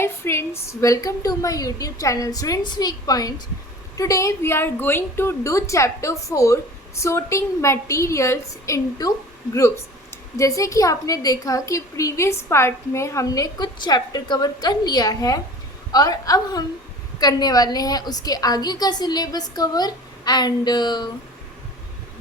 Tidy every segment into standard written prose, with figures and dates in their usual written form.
Hi friends, welcome to my YouTube channel Students Weak Points. Today we are going to do chapter 4 sorting materials into groups. जैसे कि आपने देखा कि previous part में हमने कुछ चैप्टर कवर कर लिया है और अब हम करने वाले हैं उसके आगे का सिलेबस कवर एंड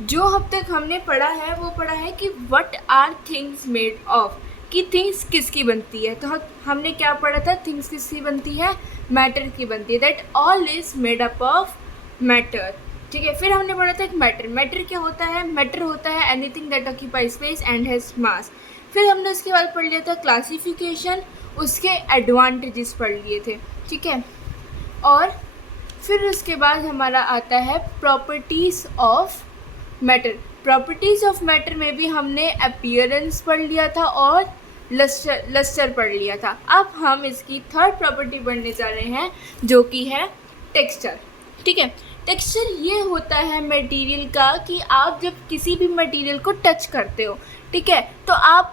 जो अब तक हमने पढ़ा है वो पढ़ा है कि what are things made of, कि थिंग्स किसकी बनती है। तो हमने क्या पढ़ा था, थिंग्स किसकी बनती है, मैटर की बनती है, that all is made up of matter. ठीक है, फिर हमने पढ़ा था एक मैटर क्या होता है, मैटर होता है anything that occupy space and has मास। फिर हमने उसके बाद पढ़ लिया था क्लासिफिकेशन, उसके एडवांटेजेस पढ़ लिए थे। ठीक है, और फिर उसके बाद हमारा आता है properties of matter. Properties of matter में भी हमने अपीयरेंस पढ़ लिया था और लस्टर पढ़ लिया था। अब हम इसकी थर्ड प्रॉपर्टी पढ़ने जा रहे हैं जो कि है टेक्सचर। ठीक है, टेक्सचर ये होता है मटेरियल का कि आप जब किसी भी मटेरियल को टच करते हो, ठीक है, तो आप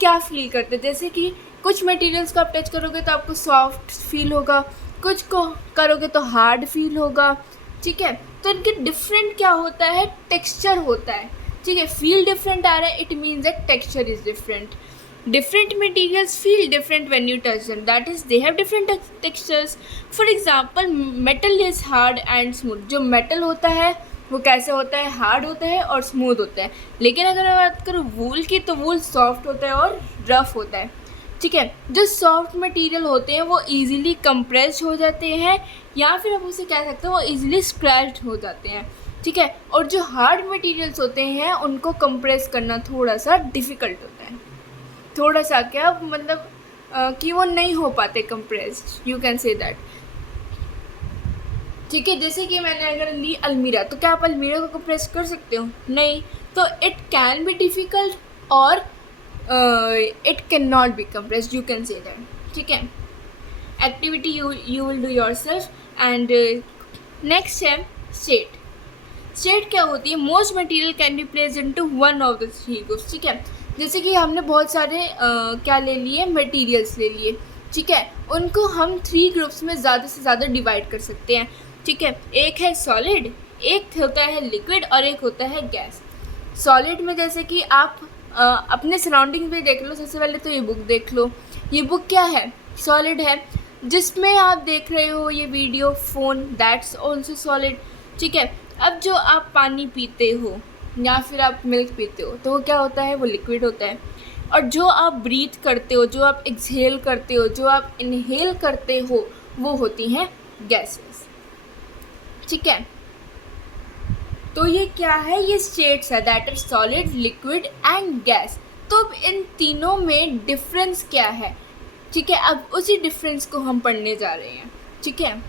क्या फील करते हो। जैसे कि कुछ मटेरियल्स को आप टच करोगे तो आपको सॉफ्ट फील होगा, कुछ को करोगे तो हार्ड फील होगा। ठीक है, तो इनके डिफरेंट क्या होता है, टेक्सचर होता है। ठीक है, फील डिफरेंट आ रहा है, it means that texture is different. Different materials feel different when you touch them, that is they have different textures. For example, metal is hard and smooth. जो metal होता है वो कैसे होता है, हार्ड होता है और स्मूथ होता है। लेकिन अगर मैं बात करूँ वूल की तो वूल सॉफ्ट होता है और रफ होता है। ठीक है, जो सॉफ्ट मटेरियल होते हैं वो इजीली कंप्रेस्ड हो जाते हैं या फिर हम उसे कह सकते हैं वो इजीली स्क्रैच्ड हो जाते हैं। ठीक है, और जो हार्ड मटेरियल्स होते हैं उनको कंप्रेस करना थोड़ा सा डिफ़िकल्ट होता है, थोड़ा सा क्या मतलब कि वो नहीं हो पाते compressed, you can say that. ठीक है, जैसे कि मैंने अगर ली अलमीरा, तो क्या आप अलमीरा को कंप्रेस कर सकते हो, नहीं। तो इट कैन बी डिफ़िकल्ट और it can not be compressed, you can say that. ठीक है, activity you will do your self. And next है स्टेट। स्टेट क्या होती है, most material can be placed into one of the three groups. ठीक है, जैसे कि हमने बहुत सारे क्या ले लिए, मटेरियल्स ले लिए। ठीक है, उनको हम 3 ग्रुप्स में ज़्यादा से ज़्यादा डिवाइड कर सकते हैं। ठीक है, एक है सॉलिड, एक होता है लिक्विड और एक होता है गैस। सॉलिड में जैसे कि आप अपने सराउंडिंग में देख लो, सबसे पहले तो ये बुक देख लो, ये बुक क्या है, सॉलिड है। जिसमें आप देख रहे हो ये video, phone, that's also solid. ठीक है, अब जो आप पानी पीते हो या फिर आप मिल्क पीते हो तो वो क्या होता है, वो लिक्विड होता है। और जो आप ब्रीथ करते हो, जो आप एक्सहेल करते हो, जो आप इनहेल करते हो, वो होती हैं गैसेस। ठीक है, तो ये क्या है, ये स्टेट्स है, that is solid, liquid and gas. तो अब इन तीनों में डिफरेंस क्या है। ठीक है, अब उसी डिफरेंस को हम पढ़ने जा रहे हैं। ठीक है,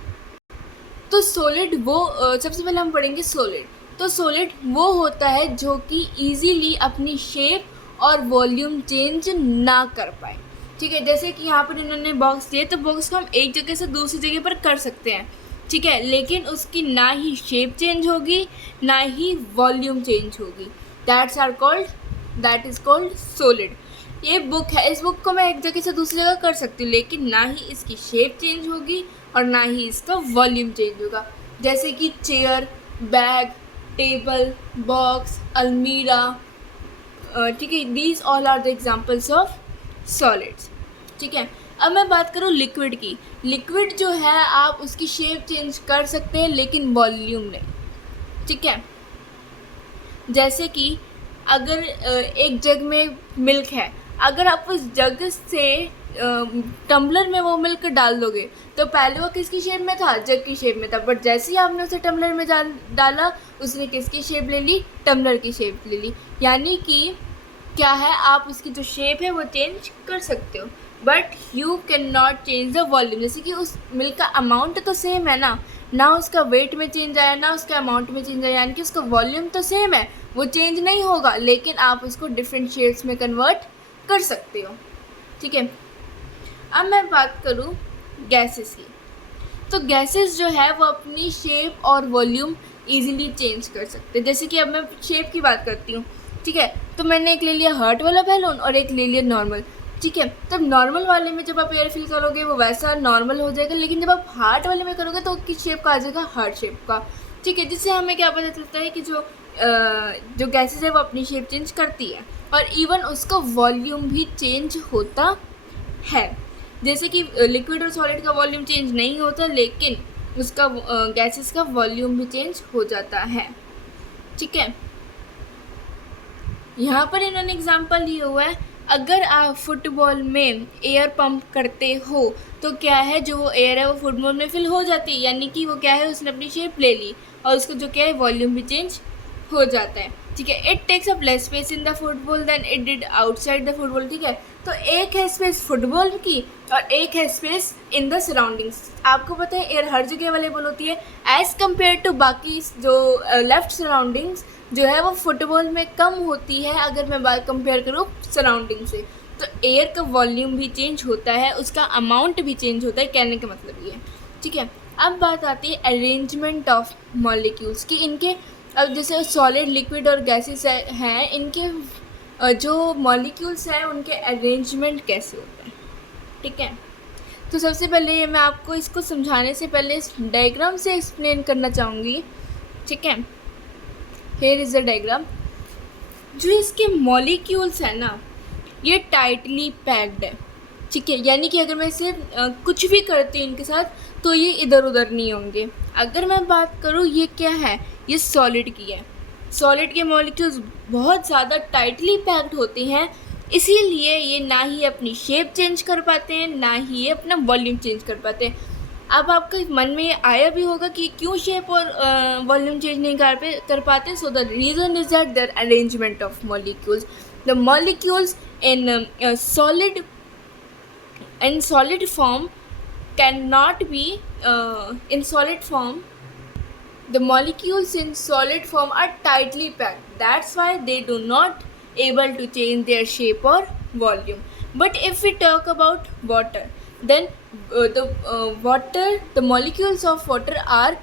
तो सॉलिड वो सबसे पहले हम पढ़ेंगे सॉलिड। तो सॉलिड वो होता है जो कि ईजीली अपनी शेप और वॉल्यूम चेंज ना कर पाए। ठीक है, जैसे कि यहाँ पर इन्होंने बॉक्स दिए तो बॉक्स को हम एक जगह से दूसरी जगह पर कर सकते हैं। ठीक है, लेकिन उसकी ना ही शेप चेंज होगी ना ही वॉल्यूम चेंज होगी, दैट इज़ कॉल्ड सॉलिड। ये बुक है, इस बुक को मैं एक जगह से दूसरी जगह कर सकती हूँ लेकिन ना ही इसकी शेप चेंज होगी और ना ही इसका वॉल्यूम चेंज होगा। जैसे कि चेयर, बैग, टेबल, बॉक्स, अलमीरा। ठीक है, these all are the examples of solids. ठीक है, अब मैं बात करूँ लिक्विड की। लिक्विड जो है आप उसकी शेप चेंज कर सकते हैं लेकिन वॉल्यूम नहीं। ठीक है, जैसे कि अगर एक जग में मिल्क है, अगर आप उस जग से टम्बलर में वो मिल्क डाल दोगे तो पहले वो किसकी शेप में था, जग की शेप में था, बट जैसे ही आपने उसे टम्बलर में डाला उसने किसकी शेप ले ली, टम्बलर की शेप ले ली। यानी कि क्या है, आप उसकी जो शेप है वो चेंज कर सकते हो but you can not change the volume. जैसे कि उस मिल्क का अमाउंट तो सेम है ना उसका वेट में चेंज आया ना उसका अमाउंट में चेंज आया, यानी कि उसका वॉल्यूम तो सेम है, वो चेंज नहीं होगा, लेकिन आप उसको डिफरेंट शेड्स में कन्वर्ट कर सकते हो। ठीक है, अब मैं बात करूँ गैसेस की। तो गैसेस जो है वो अपनी शेप और वॉल्यूम ईजिली चेंज कर सकते हैं। जैसे कि अब मैं शेप की बात करती हूँ। ठीक है, तो मैंने एक ले लिया हार्ट वाला बैलून और एक ले लिया नॉर्मल। ठीक है। तब नॉर्मल वाले में जब आप एयर फिल करोगे वो वैसा नॉर्मल हो जाएगा, लेकिन जब आप हार्ट वाले में करोगे तो किस शेप का आ जाएगा, हार्ट शेप का। ठीक है, जिससे हमें क्या पता चलता है कि जो गैसेज है वो अपनी शेप चेंज करती है, और इवन उसका वॉल्यूम भी चेंज होता है। जैसे कि लिक्विड और सॉलिड का वॉल्यूम चेंज नहीं होता, लेकिन उसका गैसेस का वॉल्यूम भी चेंज हो जाता है। ठीक है, यहाँ पर इन्होंने एग्जांपल लिया हुआ है, अगर आप फुटबॉल में एयर पंप करते हो तो क्या है, जो वो एयर है वो फुटबॉल में फिल हो जाती है, यानी कि वो क्या है, उसने अपनी शेप ले ली और उसका जो क्या है वॉल्यूम भी चेंज हो जाता है। ठीक है, it takes up less space in the football then it did outside the football. ठीक है, तो एक है स्पेस फुटबॉल की और एक है स्पेस इन द सराउंडिंग्स। आपको पता है एयर हर जगह अवेलेबल होती है एज़ कम्पेयर टू बाकी जो लेफ्ट सराउंडिंग्स जो है वो फुटबॉल में कम होती है, अगर मैं बात कंपेयर करूँ सराउंडिंग से। तो एयर का वॉल्यूम भी चेंज होता है, उसका अमाउंट भी चेंज होता है, कहने का मतलब ये है। ठीक है, अब बात आती है अरेंजमेंट ऑफ मॉलिक्यूल्स की। इनके अब जैसे सॉलिड, लिक्विड और गैसेस हैं, इनके जो मॉलिक्यूल्स हैं उनके अरेंजमेंट कैसे होते हैं। ठीक है, तो सबसे पहले मैं आपको इसको समझाने से पहले इस डायग्राम से एक्सप्लेन करना चाहूँगी। ठीक है, हेयर इज़ अ डायग्राम। जो इसके मॉलिक्यूल्स हैं ना, ये टाइटली पैक्ड है। ठीक है, यानी कि अगर मैं इसे कुछ भी करती हूँ इनके साथ तो ये इधर उधर नहीं होंगे। अगर मैं बात करूँ ये क्या है, ये सॉलिड की है। सॉलिड के मॉलिक्यूल्स बहुत ज़्यादा टाइटली पैक्ड होते हैं, इसीलिए ये ना ही अपनी शेप चेंज कर पाते हैं, ना ही ये अपना वॉल्यूम चेंज कर पाते हैं। अब आपके मन में ये आया भी होगा कि क्यों शेप और वॉल्यूम चेंज नहीं कर पाते। So the reason is that their arrangement of molecules, the molecules in solid form cannot be in solid form. The molecules in solid form are tightly packed, that's why they do not able to change their shape or volume. But if we talk about water, then the molecules of water are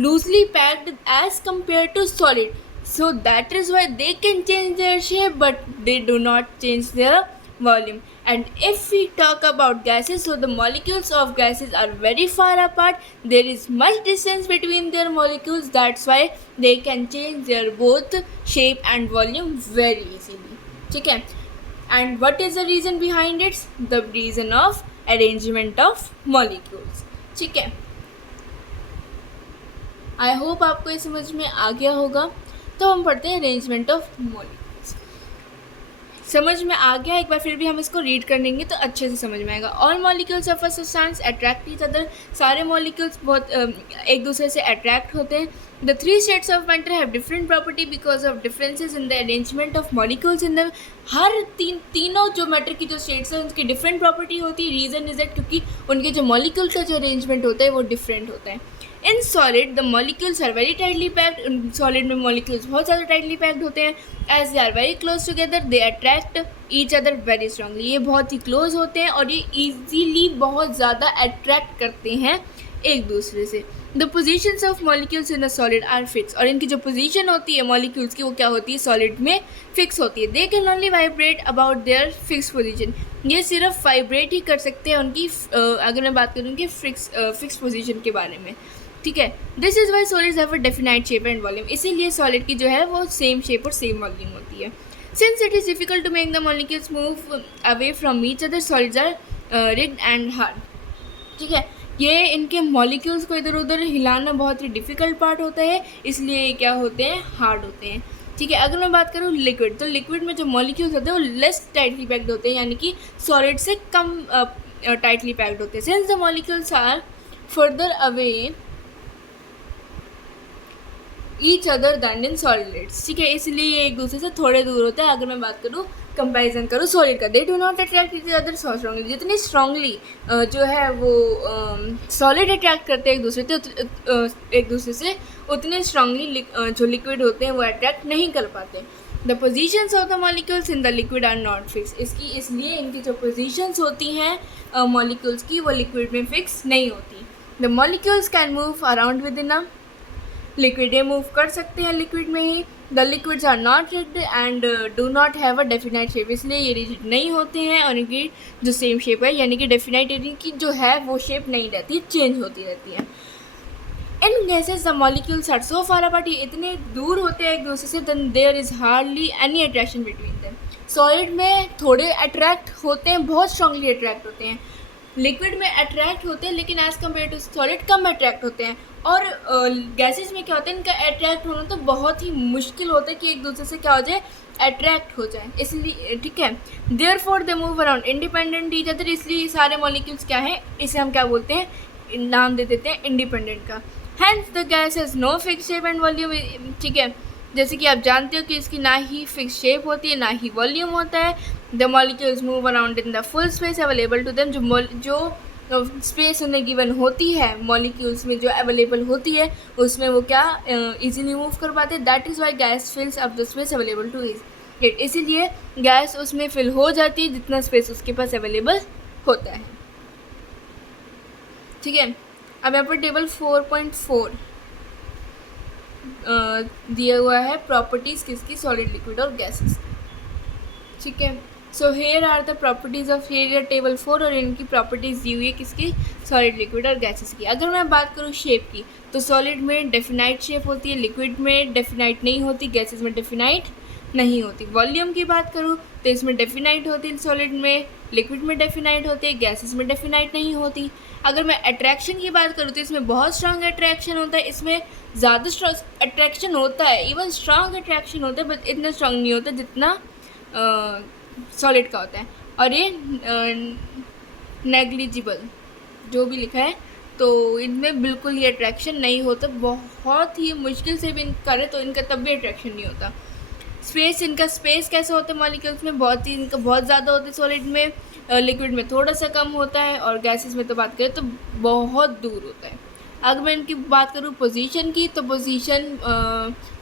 loosely packed as compared to solid, so that is why they can change their shape but they do not change their volume. And if we talk about gases, so the molecules of gases are very far apart, there is much distance between their molecules, that's why they can change their both shape and volume very easily. ठीक है, and what is the reason behind it? The reason of arrangement of molecules. ठीक है, I hope आपको ये समझ में आ गया होगा। तो हम पढ़ते हैं अरेंजमेंट ऑफ मॉलिक्यूल्स। समझ में आ गया, एक बार फिर भी हम इसको रीड कर लेंगे तो अच्छे से समझ में आएगा। All molecules of a substance attract each other, सारे मॉलिक्यूल्स बहुत एक दूसरे से अट्रैक्ट होते हैं। The three states of matter have different property because of differences in the arrangement of molecules in the, हर तीनों जो मैटर की जो स्टेट्स हैं उनकी डिफरेंट प्रॉपर्टी होती है। रीज़न इज दैट क्योंकि उनके जो मॉलिक्यूल का जो अरेंजमेंट होता है वो डिफरेंट होता है। In solid the molecules are very tightly packed, solid में मॉलिक्यूल्स बहुत ज़्यादा टाइटली पैक्ड होते हैं। As they are very close together they attract each other very strongly, ये बहुत ही क्लोज होते हैं और ये ईजीली बहुत ज़्यादा अट्रैक्ट करते हैं एक दूसरे से। The positions of molecules in the solid are fix, और इनकी जो पोजीशन होती है मॉलिक्यूल्स की वो क्या होती है, सॉलिड में फिक्स होती है। They can only vibrate about their fix position, ये सिर्फ वाइब्रेट ही कर सकते हैं उनकी अगर मैं बात करूँ कि फिक्स पोजीशन के बारे में। ठीक है, this is why solids have a definite shape and volume, इसीलिए सॉलिड की जो है वो सेम शेप और सेम वॉल्यूम होती है। Since it is difficult to make the molecules move away from each other, solids are rigid and hard. ठीक है, ये इनके मॉलिक्यूल्स को इधर उधर हिलाना बहुत ही डिफ़िकल्ट पार्ट होता है, इसलिए ये क्या होते हैं, हार्ड होते हैं। ठीक है, अगर मैं बात करूँ लिक्विड, तो लिक्विड में जो मॉलिक्यूल्स होते हैं वो लेस टाइटली पैक्ड होते हैं, यानी कि सॉलिड से कम टाइटली पैक्ड होते हैं। Since the molecules are further away each other than in solids. ठीक है, इसलिए ये एक दूसरे से थोड़े दूर होते हैं। अगर मैं बात करूँ कंपैरिजन करूँ सॉलिड का, they do not attract each other so strongly, जितनी स्ट्रांगली जो है वो सॉलिड अट्रैक्ट करते हैं एक दूसरे से, उतने स्ट्रांगली जो लिक्विड होते हैं वो अट्रैक्ट नहीं कर पाते। The positions of the molecules in the liquid are not fix, इसलिए इनकी जो पोजिशंस होती हैं मॉलिक्यूल्स की वो लिक्विड में फिक्स नहीं होती। The molecules can move around within a liquid, ये मूव कर सकते हैं लिक्विड में ही। The liquids are not rigid and do not have a definite shape, इसलिए ये रिजिड नहीं होते हैं और इनकी जो सेम शेप है यानी कि डेफिनाइट की जो है वो शेप नहीं रहती, चेंज होती रहती है। In gases the molecules are so far apart, ये इतने दूर होते हैं एक दूसरे से, then there is hardly any attraction between them. Solid में थोड़े अट्रैक्ट होते हैं, बहुत स्ट्रांगली अट्रैक्ट होते हैं, लिक्विड में अट्रैक्ट होते हैं लेकिन एज़ कम्पेयर टू सॉलिड कम अट्रैक्ट होते हैं, और गैसेज में क्या होता है इनका अट्रैक्ट होना तो बहुत ही मुश्किल होता है कि एक दूसरे से क्या हो जाए, अट्रैक्ट हो जाए, इसलिए ठीक है। Therefore they move around independent each other, इसलिए सारे मॉलिक्यूल्स क्या हैं, इसे हम क्या बोलते हैं, नाम दे देते हैं इंडिपेंडेंट का। Hence the gas has no fix shape and volume, ठीक है, जैसे कि आप जानते हो कि इसकी ना ही फिक्स शेप होती है ना ही वॉल्यूम होता है। The molecules move around in the full space available to them, जो स्पेस उन्हें गिवन होती है मॉलिक्यूल्स में जो अवेलेबल होती है उसमें वो क्या इजीली मूव कर पाते हैं। That is why gas fills up the space available to it, इसीलिए गैस उसमें फिल हो जाती है जितना स्पेस उसके पास अवेलेबल होता है, ठीक है। अब यहाँ पर टेबल 4.4 दिया हुआ है प्रॉपर्टीज़ किसकी, सॉलिड, लिक्विड और गैसेस, ठीक है। So here are the properties of, here table 4 और इनकी प्रॉपर्टीज़ दी हुई है किसकी, सॉलिड, लिक्विड और गैसेस की। अगर मैं बात करूँ शेप की तो सॉलिड में डेफिनाइट शेप होती है, लिक्विड में डेफिनाइट नहीं होती, गैसेस में डेफिनाइट नहीं होती। वॉल्यूम की बात करूँ तो इसमें डेफिनाइट होती है सॉलिड में, लिक्विड में डेफिनाइट होती है, गैसेस में डेफिनाइट नहीं होती। अगर मैं अट्रैक्शन की बात करूँ तो इसमें बहुत स्ट्रांग अट्रैक्शन होता है, इसमें ज़्यादा स्ट्रांग अट्रैक्शन होता है, इवन स्ट्रांग अट्रैक्शन होता है बट इतना स्ट्रांग नहीं होता जितना सॉलिड का होता है। और ये नेग्लिजिबल जो भी लिखा है तो इनमें बिल्कुल ही अट्रैक्शन नहीं होता, बहुत ही मुश्किल से भी करें तो इनका तब भी अट्रैक्शन नहीं होता। स्पेस, इनका स्पेस कैसे होता है मॉलिक्यूल्स में, बहुत ही इनका बहुत ज़्यादा होता है सॉलिड में, लिक्विड में थोड़ा सा कम होता है और गैसेस में तो बात करें तो बहुत दूर होता है। अगर मैं इनकी बात करूँ पोजीशन की तो पोजीशन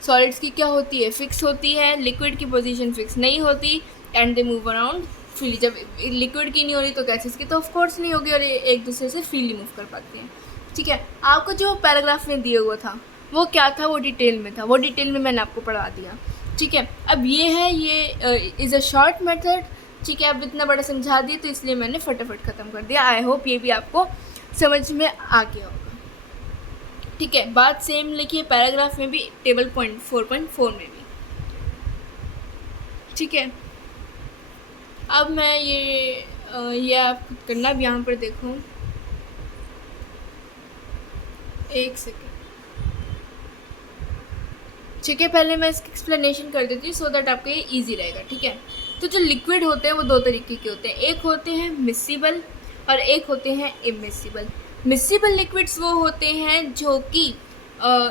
सॉलिड्स की क्या होती है, फिक्स होती है, लिक्विड की पोजीशन फिक्स नहीं होती and they move around freely. जब लिक्विड की नहीं हो रही तो गैसेस की तो ऑफ कोर्स नहीं होगी और एक दूसरे से फ्रीली मूव कर पाते हैं, ठीक है। आपको जो पैराग्राफ में दिया हुआ था वो क्या था, वो डिटेल में था, वो डिटेल में मैंने आपको पढ़ा दिया, ठीक है। अब ये है, ये इज़ अ शॉर्ट मेथड, ठीक है। अब इतना बड़ा समझा दिया तो इसलिए मैंने फटाफट ख़त्म कर दिया। आई होप ये भी आपको समझ में आ गया होगा, ठीक है। बात सेम लिखिए पैराग्राफ में भी, टेबल 4.4 में भी, ठीक है। अब मैं ये आप खुद करना, अब यहाँ पर देखो, एक सेकेंड, ठीक है। पहले मैं इसकी एक्सप्लेनेशन कर देती हूँ सो दैट आपको ये ईजी रहेगा, ठीक है। तो जो लिक्विड होते हैं वो दो तरीके के होते हैं, एक होते हैं मिसिबल और एक होते हैं इमिसिबल। मिसिबल लिक्विड्स वो होते हैं जो कि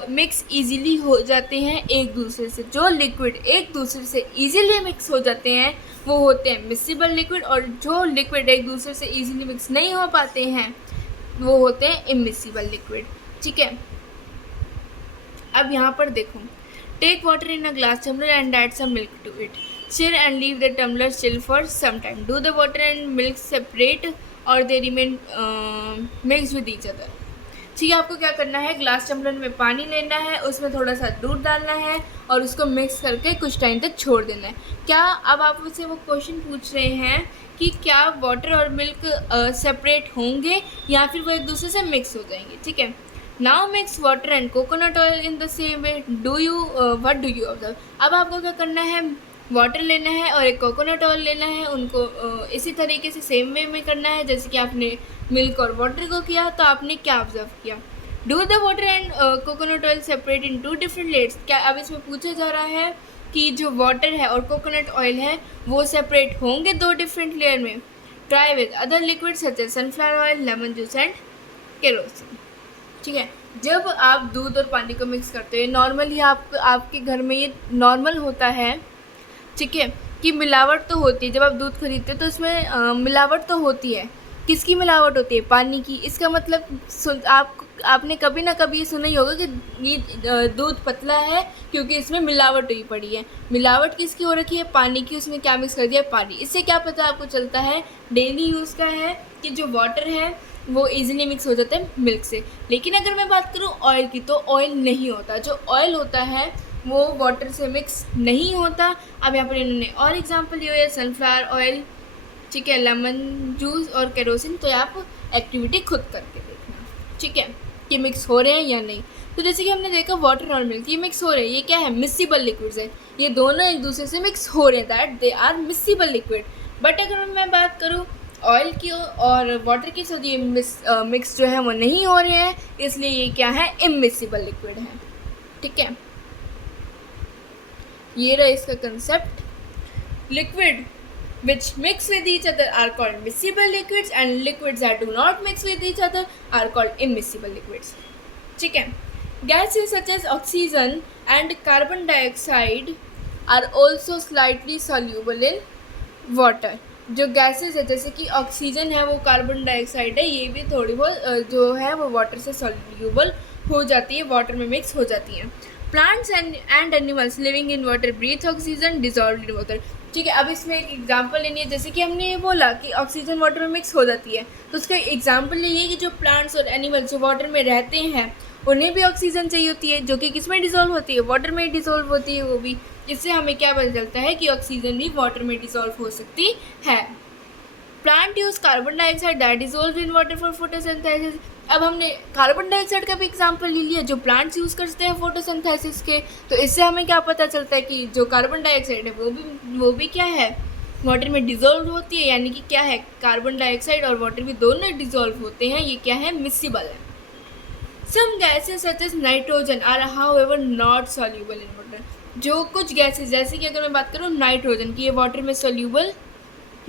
मिक्स इजीली हो जाते हैं एक दूसरे से, जो लिक्विड एक दूसरे से इजीली मिक्स हो जाते हैं वो होते हैं मिसिबल लिक्विड, और जो लिक्विड एक दूसरे से इजीली मिक्स नहीं हो पाते हैं वो होते हैं इमिसिबल लिक्विड, ठीक है। अब यहाँ पर देखो, take water in a glass tumbler and add some milk to it, stir and leave the tumbler still for some time. Do the water and milk separate or they remain mixed with each other? ठीक है, आपको क्या करना है, glass tumbler में पानी लेना है, उसमें थोड़ा सा दूध डालना है और उसको मिक्स करके कुछ टाइम तक छोड़ देना है। क्या अब आप मुझसे वो क्वेश्चन पूछ रहे हैं कि क्या वाटर और मिल्क सेपरेट होंगे या फिर वो एक दूसरे से मिक्स हो जाएंगे, ठीक है। Now mix water and coconut oil in the same way, what do you observe. अब आपको क्या करना है, वाटर लेना है और एक कोकोनट ऑयल लेना है, उनको इसी तरीके से सेम वे में करना है जैसे कि आपने मिल्क और वाटर को किया। तो आपने क्या ऑब्जर्व किया, do the water and coconut oil separate in 2 different layers. क्या अब इसमें पूछा जा रहा है कि जो वाटर है और कोकोनट ऑयल है वो सेपरेट होंगे 2 डिफरेंट लेयर में। Try with other liquid such as sunflower oil, lemon juice and kerosene, ठीक है। जब आप दूध और पानी को मिक्स करते हो, नॉर्मली आपके घर में ये नॉर्मल होता है, ठीक है, कि मिलावट तो होती है। जब आप दूध खरीदते हो तो इसमें मिलावट तो होती है। किसकी मिलावट होती है, पानी की। इसका मतलब आपने कभी ना कभी ये सुना ही होगा कि ये दूध पतला है क्योंकि इसमें मिलावट हुई पड़ी है। मिलावट किसकी हो रखी है, पानी की। उसमें क्या मिक्स कर दिया, पानी। इससे क्या पता आपको चलता है, डेली यूज़ का है, कि जो वाटर है वो इजीली मिक्स हो जाता है मिल्क से। लेकिन अगर मैं बात करूँ ऑयल की तो ऑयल नहीं होता। जो ऑयल होता है वो वाटर से मिक्स नहीं होता। अब यहाँ पर इन्होंने और एग्जांपल लिए हुए हैं, सनफ्लावर ऑयल, ठीक है, लेमन जूस और केरोसिन। तो आप एक्टिविटी खुद करके देखना, ठीक है, कि मिक्स हो रहे हैं या नहीं। तो जैसे कि हमने देखा वाटर और मिल्क ये मिक्स हो रहे हैं, ये क्या है, मिक्सिबल लिक्विड्स है, ये दोनों एक दूसरे से मिक्स हो रहे हैं, that they are miscible liquid. But अगर मैं बात करूँ ऑयल की और वाटर की, तो ये मिक्स जो है वो नहीं हो रहे हैं, इसलिए ये क्या है, इमिक्सिबल लिक्विड है, ठीक है। ये रहा इसका concept. Liquid which mix with each other are called miscible liquids and liquids that do not mix with each other are called immiscible liquids, ठीक है। Gases such as oxygen and carbon dioxide are also slightly soluble in water। जो gases है जैसे कि oxygen है, वो carbon dioxide है, ये भी थोड़ी बहुत जो है वो वाटर से सॉल्यूबल हो जाती है, वाटर में मिक्स हो जाती हैं। Plants and animals living in water breathe oxygen dissolve in water, ठीक है। अब इसमें एक एग्जांपल लेनी है, जैसे कि हमने ये बोला कि ऑक्सीजन वाटर में मिक्स हो जाती है, तो उसका एग्जांपल ये कि जो प्लांट्स और एनिमल्स जो वाटर में रहते हैं उन्हें भी ऑक्सीजन चाहिए होती है, जो कि किस में डिजोल्व होती है, वाटर में डिजोल्व होती है वो भी। इससे हमें क्या पता चलता है कि ऑक्सीजन भी वाटर में डिजोल्व हो सकती है। Plant use carbon dioxide that dissolve in water for photosynthesis. अब हमने कार्बन डाइऑक्साइड का भी एग्जांपल ले लिया जो प्लांट्स यूज़ करते हैं फोटोसिंथेसिस के, तो इससे हमें क्या पता चलता है कि जो कार्बन डाइऑक्साइड है वो भी क्या है, वाटर में डिजोल्व होती है, यानी कि क्या है, कार्बन डाइऑक्साइड और वाटर भी दोनों डिजोल्व होते हैं, ये क्या है, मिक्सिबल है। Some gases such as nitrogen are however not soluble in water. जो कुछ गैसेज, जैसे कि अगर मैं बात करूँ नाइट्रोजन की, ये वाटर में सॉल्यूबल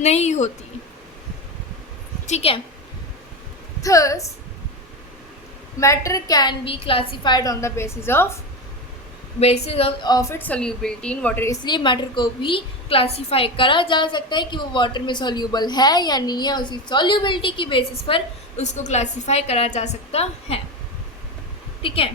नहीं होती, ठीक है। Thus, matter can be classified on the basis of its solubility in water। इसलिए मैटर को भी क्लासीफाई करा जा सकता है कि वो वाटर में सॉल्यूबल है या नहीं है, उसकी सॉल्यूबिलिटी की बेसिस पर उसको क्लासीफाई करा जा सकता है, ठीक है।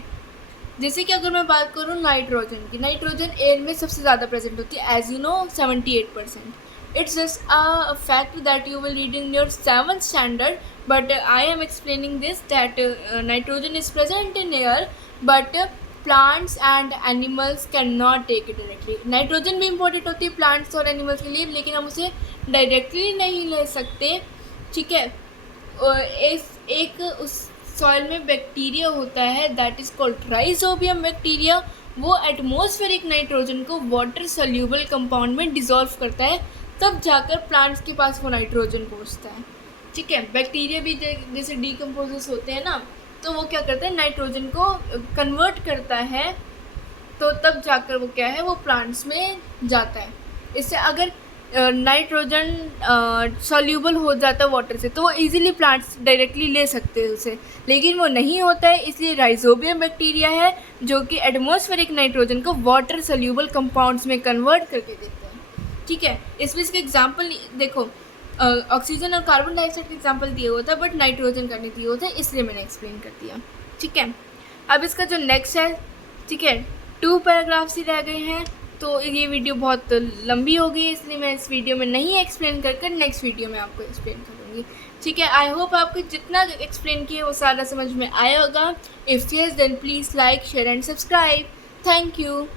जैसे कि अगर मैं बात करूँ नाइट्रोजन की, नाइट्रोजन एयर में सबसे ज़्यादा प्रेजेंट होती है, as you know 78%। It's just a fact that you will read in your 7th standard, but I am explaining this that nitrogen is present in air, but plants and animals cannot take it directly। Nitrogen भी important होती है plants और animals के लिए, लेकिन हम उसे directly नहीं ले सकते, ठीक है। एक उस सॉइल में बैक्टीरिया होता है that is called rhizobium bacteria, वो एटमॉस्फेरिक नाइट्रोजन को वाटर सोल्यूबल कंपाउंड में डिसॉल्व करता है, तब जाकर प्लांट्स के पास वो नाइट्रोजन पहुंचता है, ठीक है। बैक्टीरिया भी जैसे डीकम्पोजर्स होते हैं ना, तो वो क्या करते हैं, नाइट्रोजन को कन्वर्ट करता है, तो तब जाकर वो क्या है, वो प्लांट्स में जाता है। इससे अगर नाइट्रोजन सॉल्यूबल हो जाता है वाटर से, तो वो इजीली प्लांट्स डायरेक्टली ले सकते हैं उसे, लेकिन वो नहीं होता है। इसलिए राइजोबियम बैक्टीरिया है जो कि एटमॉस्फेरिक नाइट्रोजन को वाटर सॉल्यूबल कंपाउंड्स में कन्वर्ट करके देता है, ठीक है। इसमें इसके एग्जाम्पल देखो, ऑक्सीजन और कार्बन डाइऑक्साइड का एग्जाम्पल दिया हुआ था, बट नाइट्रोजन का नहीं दिया हुआ था, इसलिए मैंने एक्सप्लेन कर दिया, ठीक है। अब इसका जो नेक्स्ट है, ठीक है, 2 पैराग्राफ्स ही रह गए हैं, तो ये वीडियो बहुत लंबी हो गई, इसलिए मैं इस वीडियो में नहीं एक्सप्लेन कर नेक्स्ट वीडियो में आपको एक्सप्लेन करूँगी, ठीक है। आई होप आपको जितना एक्सप्लेन किया वो सारा समझ में आया होगा। If yes then please like share and subscribe. Thank you.